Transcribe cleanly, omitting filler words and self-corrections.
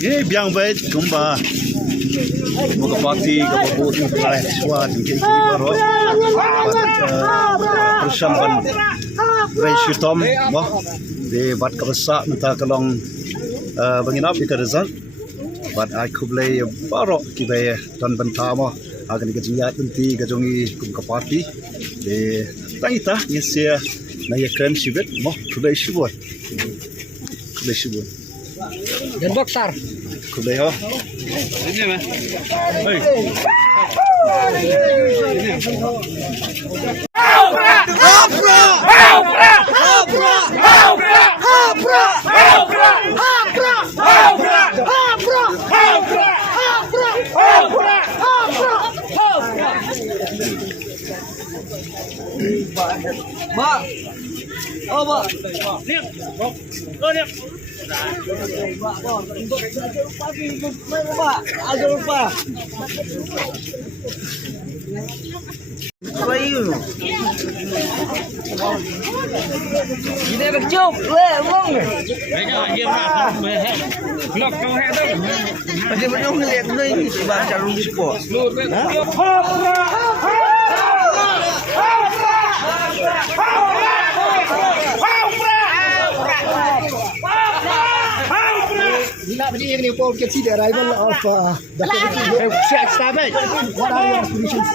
Ini biang baik kumba. Muka parti kabut mulai suat ke baru. Persamban Raisu Tom, boh di bat kabasa minta kalong benginap di Karazan. Bat aku beli baru kita tan bentama akan dikejiat nanti kejongi muka parti di tangita nyesia naya krem sibet boh kulai sibut. Kulai sibut. Dan boxer. Kulai ha. Ini mah. Hei. Mak. Oh, Mak. Lihat. Oh, lihat. Ada lupa. Bayu. Ini berjump, wong. Mereka dia mah blok kau ada. Masih belum lihat ini baca room sport. Nak beli ini pun kecil dia rival of the Czech Stabek. What are your aspirations?